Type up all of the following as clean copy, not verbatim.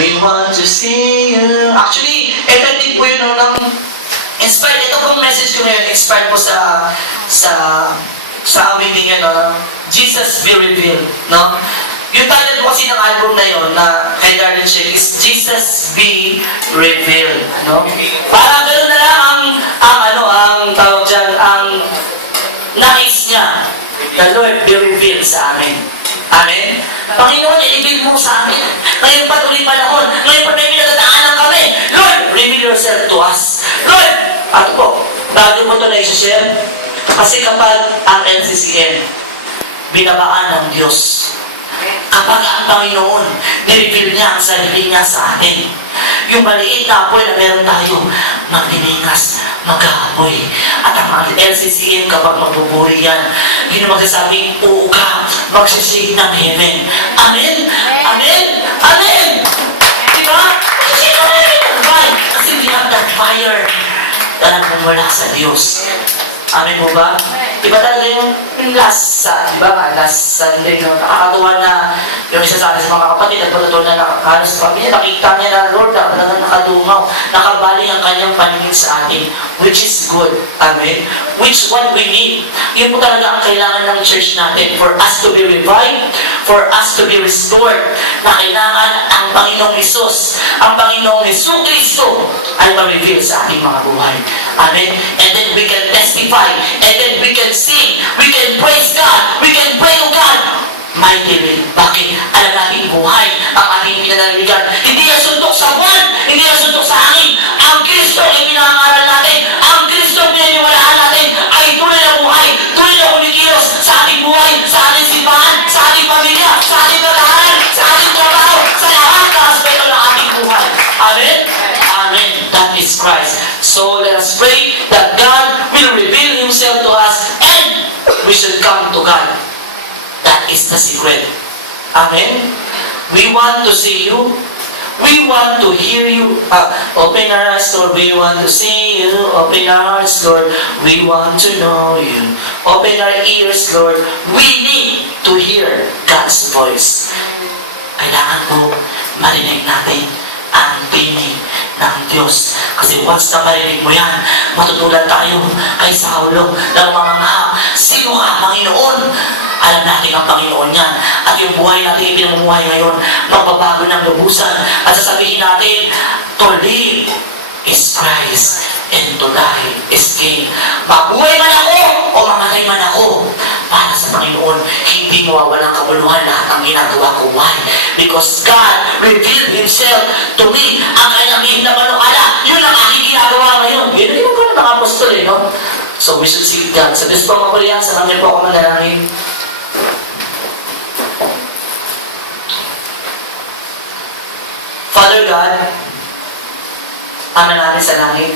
We want to see you. Actually, effective po yun ng inspired. Ito pong message ko ngayon, inspired po sa meeting yun, no? Jesus be revealed, no? Yung title po kasi ng album na yun, na kay Darlene Shake, is Jesus be revealed, no? Para gano'n na lang ang tawag dyan, ang nais niya, the Lord be revealed sa amin. Amen? Panginoon, i-reveal mo sa amin. Ngayon patuloy panahon. Ngayon pa may pinagdadaanan kami. Lord, reveal yourself to us. Lord, ano po, bago mo ito na i-share? Kasi kapag ang LCCN, binabaan ng Diyos, kapag ang Panginoon, nireveal niya ang sarili niya sa atin, yung maliit na apoy na meron tayo, magdiningas, mag-aapoy. At ang LCCN, kapag magbuburi yan, yun ang magsasabing, oo ka, magsisig ng heaven. Amen? Amen? Amen? Diba? Magsisig ng heaven. Why? Kasi we have that fire na nagmumula sa Diyos. Amen mo ba? Diba talaga yung last Sunday, no? Nakakatuwa na yung isa sa akin sa mga kapatid, nagpatutunan na nakakalas sa kami niya, nakita niya na Lord, na talagang nakadungaw, nakabaling ang kanyang paningin sa atin, which is good. Amen? Which what we need. Yun po talaga ang kailangan ng church natin for us to be revived, for us to be restored, na kailangan ang Panginoong Isus, ang Panginoong Hesus Kristo ay ma-reveal sa ating mga buhay. Amen? And then we can testify, and then we can sing, we can praise God, we can pray to God mightily. Bakit? Alam natin buhay ang ating pinanaligan. Hindi yan suntok sa buwan, hindi yan suntok sa hangin. Ang Kristo ay pinangaral natin, ang Kristo ang pinaniwalaan natin ay tunay na buhay, tunay na kumikilos sa ating buhay, sa ating simbahan, sa ating pamilya, sa ating katahanan, sa ating trabaho, sa lahat ng aspeto ng ating buhay. Amen? Amen. That is Christ. So let us pray that God will reveal Himself to us and we should come to God. That is the secret. Amen? We want to see you. We want to hear you. Open our eyes, Lord. We want to see you. Open our hearts, Lord. We want to know you. Open our ears, Lord. We need to hear God's voice. Kailangan po marinig natin ang tinig ng Diyos. Kasi once na marinig mo yan, matutulad tayo kay Saulo ng mga sino ka, Panginoon? Alam natin ang Panginoon yan. At yung buhay natin ipinamumuhay ngayon, magbabago ng lubusan. At sasabihin natin, to live is Christ, and to die is gain. Mabuhay man ako, o mamatay man ako, para sa Panginoon, hindi mawawalang kabuluhan lahat ang ginagawa ko. Why? Because God revealed Himself to me. Ang kanyang hihing na manukala, yun ang aking ginagawa ngayon. Yun ang ginagawa ng mga apostol, no? So we should seek God. Sa Diyos po mga Korean, sa namin po ako manalangin. Father God, Ama namin sa langit,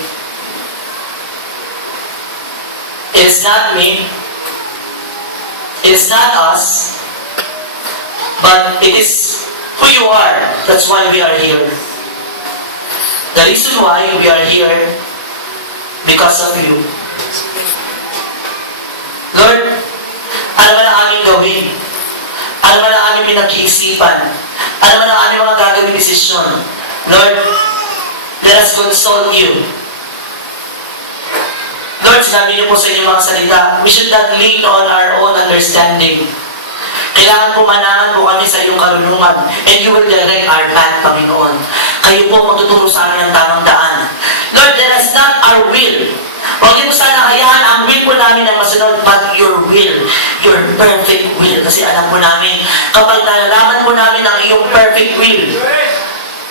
it's not me, it's not us, but it is who you are. That's why we are here. The reason why we are here, because of you. Lord, alam mo na aming gawin. Alam mo na aming pinag-iisipan. Alam mo na aming mga gagawin desisyon. Lord, let us consult you. Lord, sinabi niyo po sa inyong mga salita, we should not lean on our own understanding. Kailangan pumanangan po kami sa iyong karunungan, and you will direct our path, Panginoon. Kayo po magtuturo sa amin ang tamang daan. Lord, let us not our will. Huwag niyo po sana hayaan ang will po namin ang masunod, but your will, your perfect will. Kasi alam po namin, kapag nalalaman po namin ang iyong perfect will,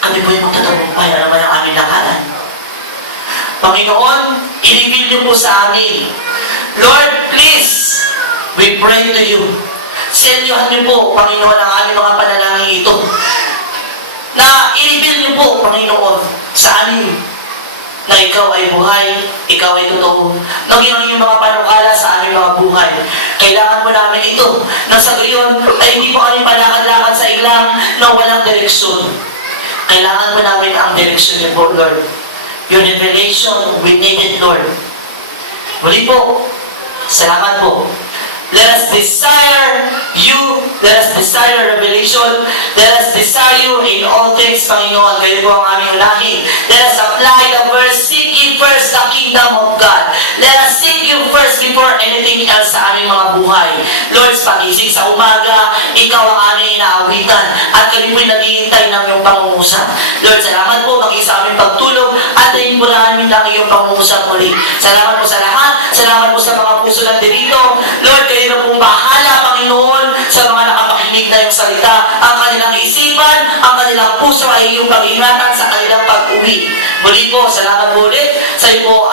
kami po yung magtatagumpay, alam mo yung aming lakaran. Panginoon, i-reveal niyo po sa amin. Lord, please, we pray to you. Selyuhan niyo po, Panginoon, ang aming mga panalangin ito. Na i-reveal niyo po, Panginoon, sa amin na ikaw ay buhay, ikaw ay totoo. Naging ang iyong mga panukala sa aming mga buhay. Kailangan po namin ito, na sa gayon ay hindi po kami palakad-lakad sa ilang na walang direksyon. Kailangan po namin ang direksyon niyo po, Lord. Your revelation, we need it, Lord. Muli po, salamat po. Let us desire you. Let us desire revelation. Let us desire you in all things. always, Panginoon, kayo po ang aming unahin. Let us apply the verse, seek ye first the kingdom of God. Let us seek you first before anything else sa aming mga buhay. Lord, pagising sa umaga, ikaw ang aming inaawitan at kami po'y naghihintay ng iyong pangungusap. Lord, salamat po maging sa aming pagtulog at naimburahan namin ng iyong pangungusap muli. Salamat po sa lahat. Salamat po sa mga puso na dito. Lord, kayo na pong bahala, Panginoon, sa mga nakapakinig na iyong salita. Ang kanilang isipan, ang kanilang puso ay iyong pag-ingatan sa kanilang pag-uwi. Muli po, salamat po ulit sa iyo po.